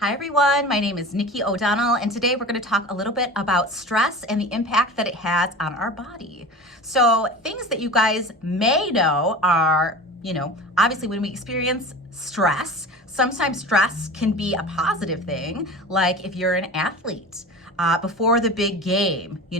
Hi everyone, my name is Nikki O'Donnell and today we're going to talk a little bit about stress and the impact that it has on our body. So things that you guys may know are, obviously when we experience stress, sometimes stress can be a positive thing, like if you're an athlete. Before the big game, we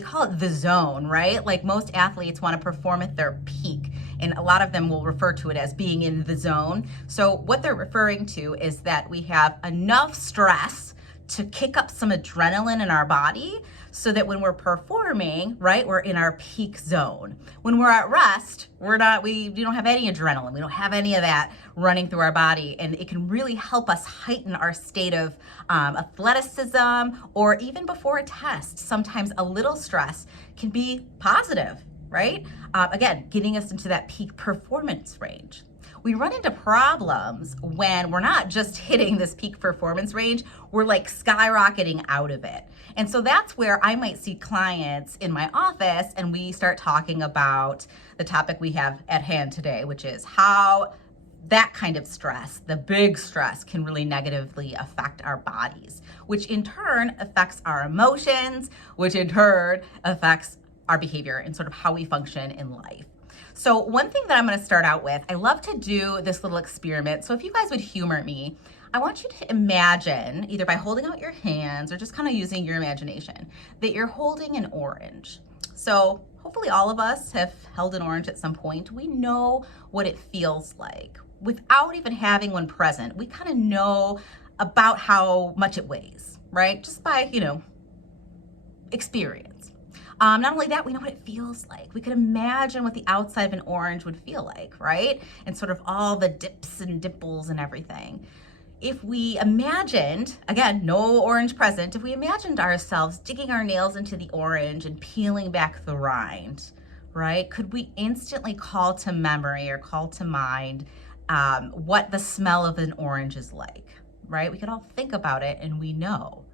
call it the zone, right? Like most athletes want to perform at their peak, and a lot of them will refer to it as being in the zone. So what they're referring to is that we have enough stress to kick up some adrenaline in our body so that when we're performing, right, we're in our peak zone. When we're at rest, we don't have any adrenaline. We don't have any of that running through our body. And it can really help us heighten our state of athleticism, or even before a test, sometimes a little stress can be positive, right? Again, getting us into that peak performance range. We run into problems when we're not just hitting this peak performance range, we're like skyrocketing out of it. And so that's where I might see clients in my office and we start talking about the topic we have at hand today, which is how that kind of stress, the big stress, can really negatively affect our bodies, which in turn affects our emotions, which in turn affects our behavior and sort of how we function in life. So one thing that I'm going to start out with, I love to do this little experiment. So if you guys would humor me, I want you to imagine, either by holding out your hands or just kind of using your imagination, that you're holding an orange. So hopefully all of us have held an orange at some point. We know what it feels like. Without even having one present, we kind of know about how much it weighs, right? Just by, experience. Not only that, we know what it feels like. We could imagine what the outside of an orange would feel like, right? And sort of all the dips and dimples and everything. If we imagined, again, no orange present, if we imagined ourselves digging our nails into the orange and peeling back the rind, right? Could we instantly call to memory or call to mind what the smell of an orange is like, right? We could all think about it and we know.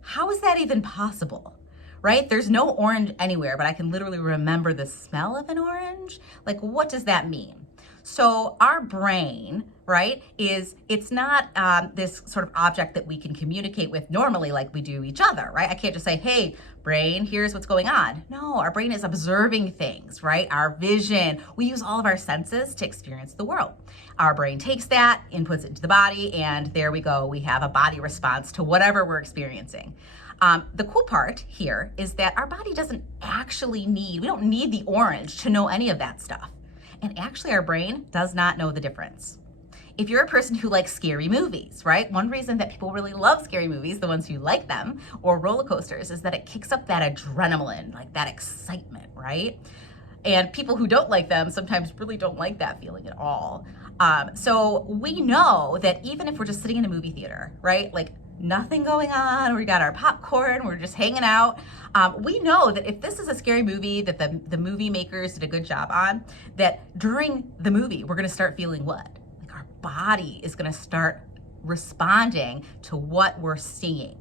How is that even possible? Right? There's no orange anywhere, but I can literally remember the smell of an orange. Like, what does that mean? So our brain, right, it's not this sort of object that we can communicate with normally like we do each other, right? I can't just say, hey, brain, here's what's going on. No, our brain is observing things, right? Our vision, we use all of our senses to experience the world. Our brain takes that, inputs it into the body, and there we go. We have a body response to whatever we're experiencing. The cool part here is that our body doesn't actually we don't need the orange to know any of that stuff. And actually our brain does not know the difference. If you're a person who likes scary movies, right? One reason that people really love scary movies, the ones who like them, or roller coasters, is that it kicks up that adrenaline, like that excitement, right? And people who don't like them sometimes really don't like that feeling at all. So we know that even if we're just sitting in a movie theater, right? Like nothing going on, we got our popcorn, we're just hanging out. We know that if this is a scary movie that the movie makers did a good job on, that during the movie, we're gonna start feeling what? Like our body is gonna start responding to what we're seeing.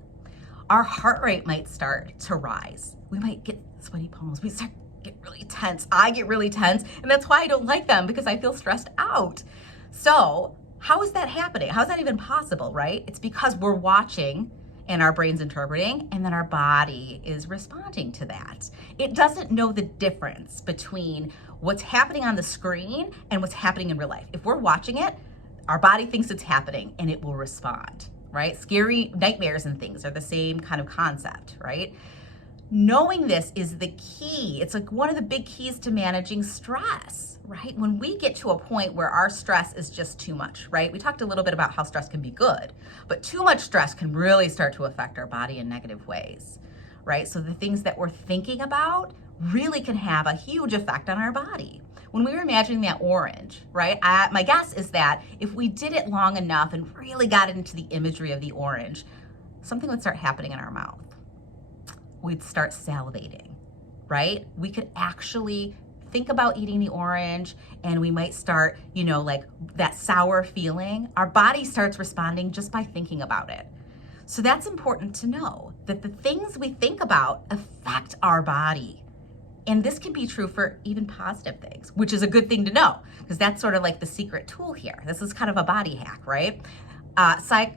Our heart rate might start to rise. We might get sweaty palms. We start get really tense. I get really tense, and that's why I don't like them, because I feel stressed out. So how is that happening? How is that even possible, right? It's because we're watching and our brain's interpreting, and then our body is responding to that. It doesn't know the difference between what's happening on the screen and what's happening in real life. If we're watching it, our body thinks it's happening and it will respond, right? Scary nightmares and things are the same kind of concept, right? Knowing this is the key. It's like one of the big keys to managing stress, right? When we get to a point where our stress is just too much, right? We talked a little bit about how stress can be good, but too much stress can really start to affect our body in negative ways, right? So the things that we're thinking about really can have a huge effect on our body. When we were imagining that orange, right? My guess is that if we did it long enough and really got into the imagery of the orange, something would start happening in our mouth. We'd start salivating, right? We could actually think about eating the orange and we might start, like that sour feeling. Our body starts responding just by thinking about it. So that's important to know, that the things we think about affect our body. And this can be true for even positive things, which is a good thing to know, because that's sort of like the secret tool here. This is kind of a body hack, right?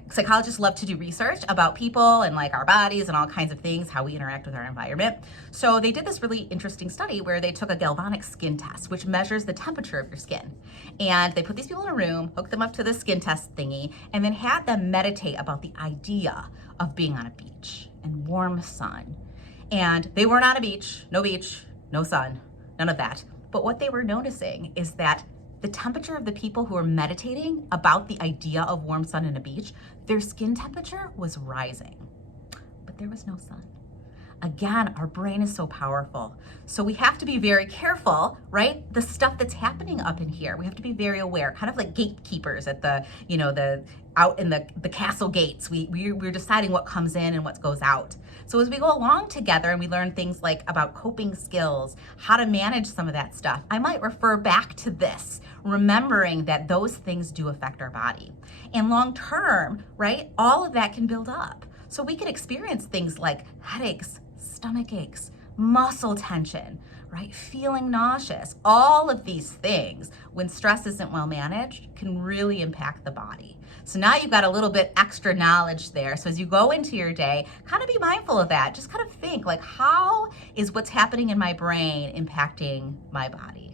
Psychologists love to do research about people and like our bodies and all kinds of things, how we interact with our environment. So they did this really interesting study where they took a galvanic skin test, which measures the temperature of your skin. And they put these people in a room, hooked them up to the skin test thingy, and then had them meditate about the idea of being on a beach and warm sun. And they weren't on a beach, no sun, none of that. But what they were noticing is that the temperature of the people who were meditating about the idea of warm sun and a beach, their skin temperature was rising, but there was no sun. Again, our brain is so powerful. So we have to be very careful, right? The stuff that's happening up in here, we have to be very aware, kind of like gatekeepers at the, out in the castle gates. We're deciding what comes in and what goes out. So as we go along together and we learn things like about coping skills, how to manage some of that stuff, I might refer back to this, remembering that those things do affect our body. And long term, right, all of that can build up. So we can experience things like headaches, stomach aches, muscle tension, right? Feeling nauseous. All of these things, when stress isn't well managed, can really impact the body. So now you've got a little bit extra knowledge there. So as you go into your day, kind of be mindful of that. Just kind of think like, how is what's happening in my brain impacting my body?